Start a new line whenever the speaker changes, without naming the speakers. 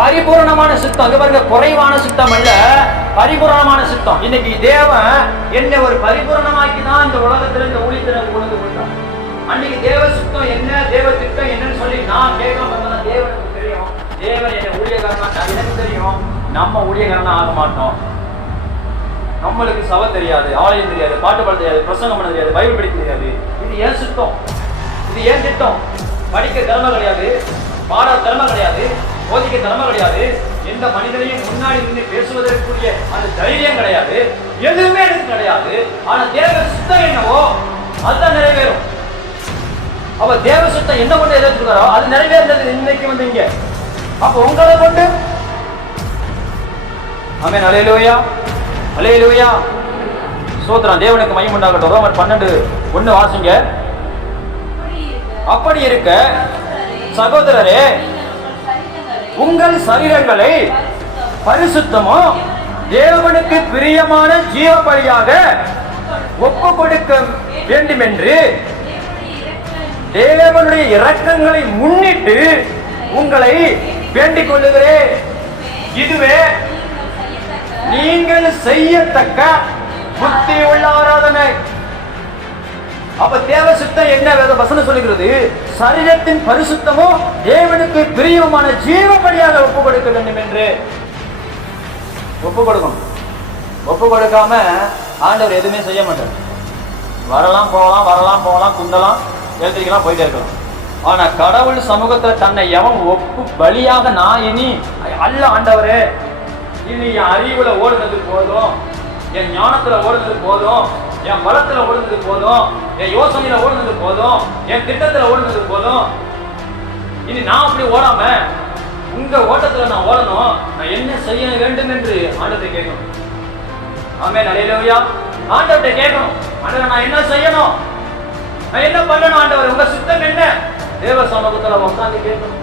பரிபூரணமான சித்தம். இது பாருங்க குறைவான சித்தம் அல்ல பரிபூரணமான சித்தம். இன்னைக்கு தேவன் என்னை ஒரு பரிபூரணமாக்கி தான் இந்த உலகத்துல இந்த ஊழியத்தை கொண்டு கொடுத்தான் அன்னைக்கு தேவ சுத்தம் என்ன தேவ திட்டம் என்னன்னு சொல்லி நான் கேட்காம வந்தேன் தேவனுக்கு தெரியும். தேவன் என்ன ஊழியக்காரனா எனக்கு தெரியும். நம்ம ஊழியக்காரனா ஆக மாட்டோம். நம்மளுக்கு சவ தெரியாது ஆலயம் தெரியாது பாட்டு பாட தெரியாது பிரசங்கம் பண்ண தெரியாது பைபிள் படிக்க தெரியாது. இது ஏன் சுத்தம்? இது ஏன் திட்டம்? படிக்க திறமை கிடையாது பாட திறமை கிடையாது. போதிக்க திறமை கிடையாது. எந்த மனிதனையும் முன்னாடி நின்று பேசுவதற்குரிய அந்த தைரியம் கிடையாது. எதுவுமே எனக்கு கிடையாது. ஆனா தேவ சுத்தம் என்னவோ அதுதான் நிறைவேறும். அப்ப தேவ சுத்தம் என்ன கொண்டு எதிர்த்துக்கிறாரோ அது நிறைவேறது இன்னைக்கு வந்து இங்க. அப்ப உங்களை கொண்டு. ஆமென். அலையிலுயா அலையிலுயா சோத்ரம் தேவனுக்கு மையம் உண்டாகட்டும். ரோமர் பன்னெண்டு ஒண்ணு வாசிங்க. அப்படி இருக்க சகோதரரே உங்கள் சரீரங்களை பரிசுத்தமும் தேவனுக்கு பிரியமான ஜீவ பலியாக ஒப்பு கொடுக்க வேண்டுமென்று தேவனுடைய இரக்கங்களை முன்னிட்டு உங்களை வேண்டிக் கொள்ளுகிறேன். இதுவே நீங்கள் செய்யத்தக்க புத்தி உள்ள ஆராதனை. அப்ப தேவ சுத்தம் என்ன வேத வசனம் சொல்லுகிறது? சரீரத்தின் பரிசுத்தமோ தேவனுக்கு பிரியமான ஜீவபடியாக ஒப்பு கொடுக்க வேண்டும் என்று ஒப்பு கொடுக்கணும் ஒப்பு கொடுக்காம ஆண்டவர் எதுவுமே செய்ய மாட்டார். வரலாம் போகலாம் வரலாம் போகலாம் குந்தலாம் எழுந்திரிக்கலாம் போயிட்டே இருக்கலாம். ஆனா கடவுள் சமூகத்துல தன்னை எவன் ஒப்பு பலியாக நான் இனி அல்ல ஆண்டவரே இனி என் அறிவுல ஓடுனது போதும் என் ஞானத்துல ஓடுனது போதும் என் பலத்துல ஓடுனது போதும் என் யோசனையில ஓடுனது போதும் என் திட்டத்துல ஓடுனது போதும். இனி நான் அப்படி ஓடாம உங்க ஓட்டத்துல நான் ஓடணும் நான் என்ன செய்ய வேண்டும் என்று ஆண்டத்தை கேட்கணும். ஆமே நலையிலோயா ஆண்டவர்கிட்ட கேட்கணும். ஆண்டவர் நான் என்ன செய்யணும்? நான் என்ன பண்ணணும் ஆண்டவர்? உங்க சித்தம் என்ன? தேவ சமூகத்துல உட்காந்து கேட்கணும்.